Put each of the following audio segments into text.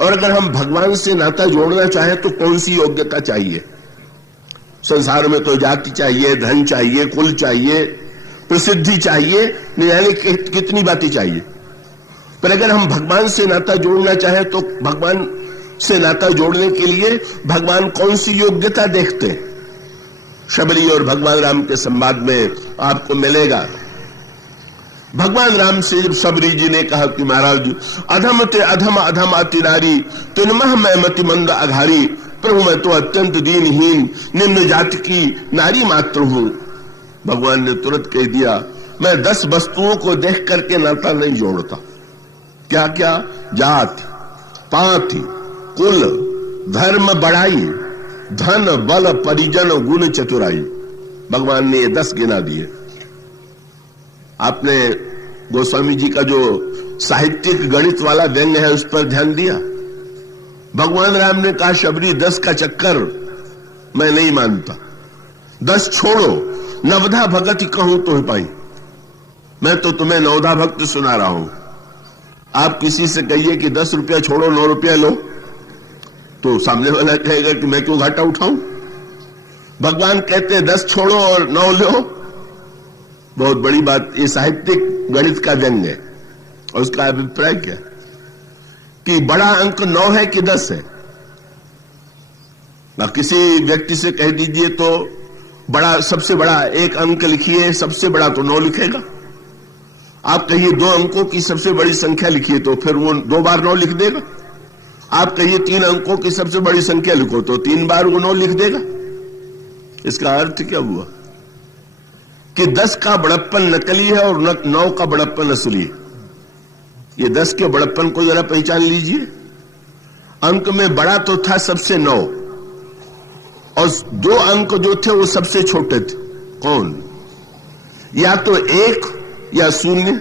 और अगर हम भगवान से नाता जोड़ना चाहें तो कौन सी योग्यता चाहिए? संसार में तो जाति चाहिए, धन चाहिए, कुल चाहिए, प्रसिद्धि चाहिए, यानी कितनी बातें चाहिए। पर अगर हम भगवान से नाता जोड़ना चाहें तो भगवान से नाता जोड़ने के लिए भगवान कौन सी योग्यता देखते हैं? शबरी और भगवान राम के संवाद में आपको मिलेगा। भगवान राम से जब शबरी जी ने कहा कि महाराज अधम ते अधम अधम अति नारी तिनमह मैं मति मंद अघारी, प्रभु मैं तो अत्यंत दीनहीन निम्न जाति की नारी मात्र हूं। भगवान ने तुरंत कह दिया, मैं 10 वस्तुओं को देख करके नाता नहीं जोड़ता। क्या क्या? जाति, पांति, कुल, धर्म, बड़ाई, धन, बल, परिजन, गुण, चतुराई। भगवान ने ये 10 गिना दिए। आपने गोस्वामी जी का जो साहित्यिक गणित वाला व्यंग है उस पर ध्यान दिया? भगवान राम ने कहा, शबरी 10 का चक्कर मैं नहीं मानता, 10 छोड़ो, नवधा भगति कहूं तो पाई। मैं तो तुम्हें नवधा भक्त सुना रहा हूं। आप किसी से कहिए कि 10 रुपया छोड़ो 9 रुपया लो, तो सामने वाला कहेगा कि मैं क्यों घाटा उठाऊं। भगवान कहते हैं 10 छोड़ो और 9 लो। बहुत बड़ी बात। ये साहित्यिक गणित का व्यंग है। और उसका अभिप्राय क्या कि बड़ा अंक 9 है कि 10 है? ना किसी व्यक्ति से कह दीजिए तो बड़ा, सबसे बड़ा एक अंक लिखिए, सबसे बड़ा तो 9 लिखेगा। आप कहिए 2 अंकों की सबसे बड़ी संख्या लिखिए तो फिर वो 2 बार 9 लिख देगा। आप कहिए 3 अंकों की सबसे बड़ी संख्या लिखो तो 3 बार वो 9 लिख देगा। इसका अर्थ क्या हुआ कि 10 का बड़प्पन नकली है और 9 का बड़प्पन असली है। ये 10 के बड़प्पन को जरा पहचान लीजिए। अंक में बड़ा तो था सबसे 9 और 2 अंक जो थे वो सबसे छोटे थे। कौन? या तो 1 या 0।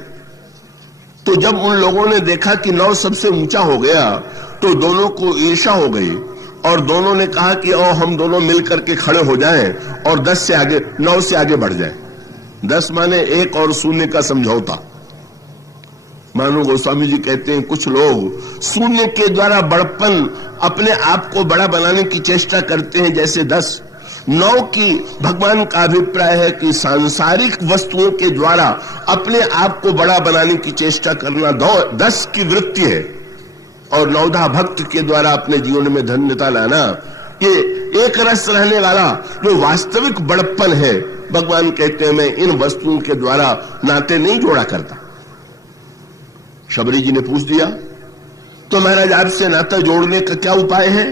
तो जब उन लोगों ने देखा कि 9 सबसे ऊंचा हो गया तो दोनों को ईर्ष्या हो गई और दोनों ने कहा कि हम दोनों मिलकर के खड़े हो जाएं और 10 से आगे, 9 से आगे बढ़ जाएं। 10 माने 1 और 0 का समझौता। मानो गोस्वामी जी कहते हैं कुछ लोग 0 के द्वारा बड़प्पन अपने आप को बड़ा बनाने की चेष्टा करते हैं जैसे 10। 9 की भगवान का अभिप्राय है कि सांसारिक वस्तुओं के द्वारा अपने आप को बड़ा बनाने की चेष्टा करना 10 की वृत्ति है और 9धा भक्त के द्वारा अपने जीवन में धन्यता लाना, ये एक रस रहने वाला जो वास्तविक बड़प्पन है। भगवान कहते हैं मैं इन वस्तुओं के द्वारा नाते नहीं जोड़ा करता। शबरी जी ने पूछ दिया, तो महाराज आपसे नाता जोड़ने का क्या उपाय है?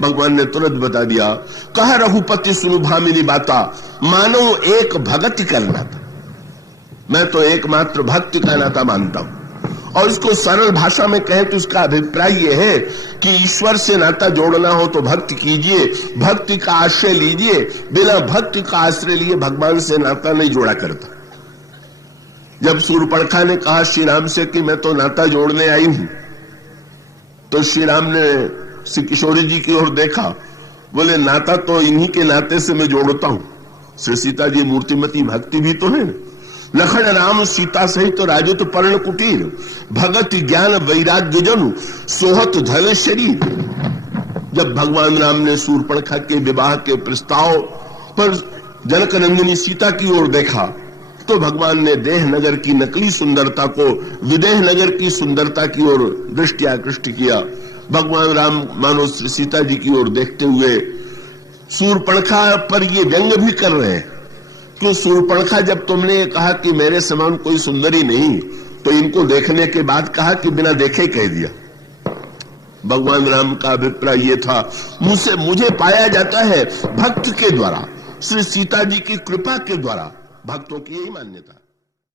भगवान ने तुरंत बता दिया, कहा रघुपति सुनु भामिनी बाता, मानो एक भगति का नाता। मैं तो एकमात्र भक्ति का नाता मानता हूं। और इसको सरल भाषा में कहें तो इसका अभिप्राय यह है कि ईश्वर से नाता जोड़ना हो तो भक्ति कीजिए, भक्ति का आश्रय लीजिए। बिना भक्ति का आश्रय लिए भगवान से नाता नहीं जोड़ा करता। जब शूर्पणखा ने कहा श्री राम से कि मैं तो नाता जोड़ने आई हूं, तो श्री राम ने श्री किशोरी जी की ओर देखा, बोले नाता तो इन्हीं के नाते से मैं जोड़ता हूं। श्री सीता जी मूर्तिमती भक्ति भी तो है। लखन राम सीता सहित तो राजो तो पर्ण कुटीर, भगत ज्ञान वैराग्य जनु सोहत धन शरीर। जब भगवान राम ने शूर्पणखा के विवाह के प्रस्ताव पर जनक नंदिनी सीता की ओर देखा तो भगवान ने देह नगर की नकली सुंदरता को विदेह नगर की सुंदरता की ओर दृष्टि आकृष्ट किया। भगवान राम मानो सीता जी की ओर देखते हुए शूर्पणखा पर ये व्यंग भी कर रहे हैं कि शूर्पणखा जब तुमने कहा कि मेरे समान कोई सुंदरी नहीं, तो इनको देखने के बाद कहा कि बिना देखे कह दिया। भगवान राम का अभिप्राय ये था, मुझे पाया जाता है भक्त के द्वारा, श्री सीता जी की कृपा के द्वारा। भक्तों की यही मान्यता।